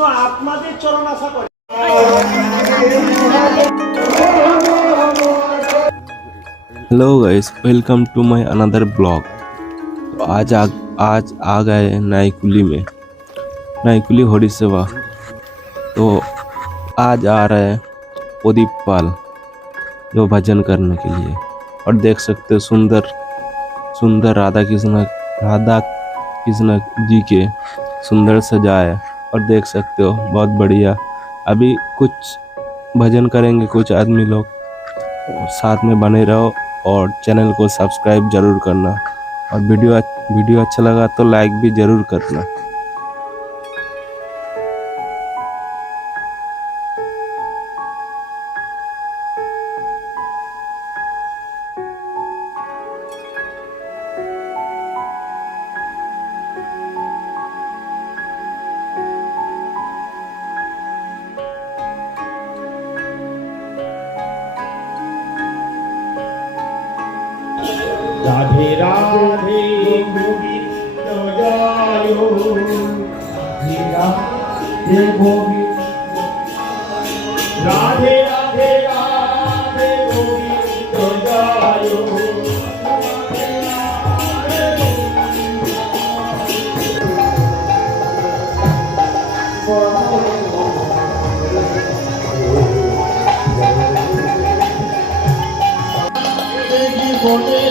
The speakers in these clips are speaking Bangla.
কৃষ্ণ আপনাদের চরণ আশা করে। Hello guys, welcome to my another blog. तो आज आ गए नाईकुली में, नाईकुली होड़ी सेवा। तो आज आ रहे हैं प्रदीप पाल जो भजन करने के लिए। और देख सकते हो सुंदर सुंदर राधा कृष्ण जी के सुंदर सजाए। और देख सकते हो बहुत बढ़िया। अभी कुछ भजन करेंगे कुछ आदमी लोग, साथ में बने रहो और चैनल को सब्सक्राइब जरूर करना। और वीडियो अच्छा लगा तो लाइक भी जरूर करना। রাধে রাধে গোবিন্দ জয়, রাধে রাধে গোবিন্দ, রাধে রাধে রাধে গোবিন্দ জয়। বলে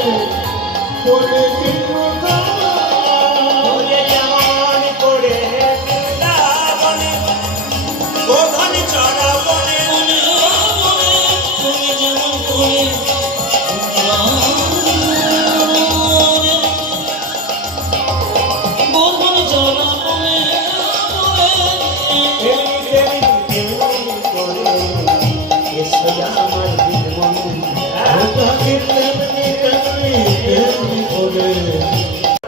বলে যেমন করে বৃন্দাবনে গোধন চড়া বনে, তুমি যেমন করে গোধন চড়া বনে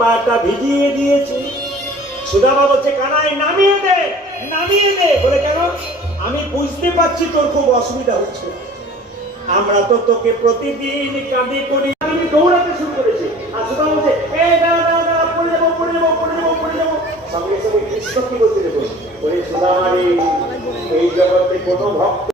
পাটা ভিজিয়ে দিয়েছে। সুদামা বলছে কানাই নামিয়ে দে, নামিয়ে দে। বলে কেন? আমি বুঝতে পারছি তোর খুব অসুবিধা হচ্ছে। আমরা তো তোকে প্রতিদিন কাঁদি করি। আমি দৌড়াতে শুরু করেছি। আর সুদামা বলছে এই দাঁড়া দাঁড়া দাঁড়া, পড়ে যাবো পড়ে যাবো পড়ে যাবো পড়ে যাবো। সঙ্গে সঙ্গে কৃষ্ণ কি বলতে দেবো? ওরে সুদামারি, এই জগতে কোনো ভক্ত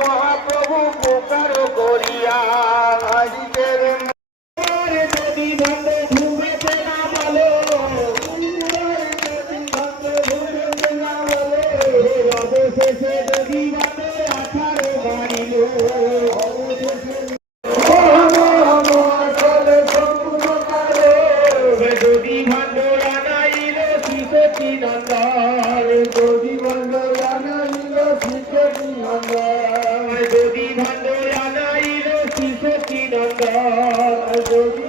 মহাপ্রভু পুকার করিয়া হরিদের নদী বন্ধে ঘুমেছে না বলো, অবশেষে নদী বন্ধে 18 বাড়িল। যদি ভাণ্ড আনাইল শ্রীপতি নন্দন, যদি ভাণ্ড আনাইল শ্রীপতি নন্দন, যদি ভাণ্ড আনাইল শ্রীপতি নন্দন।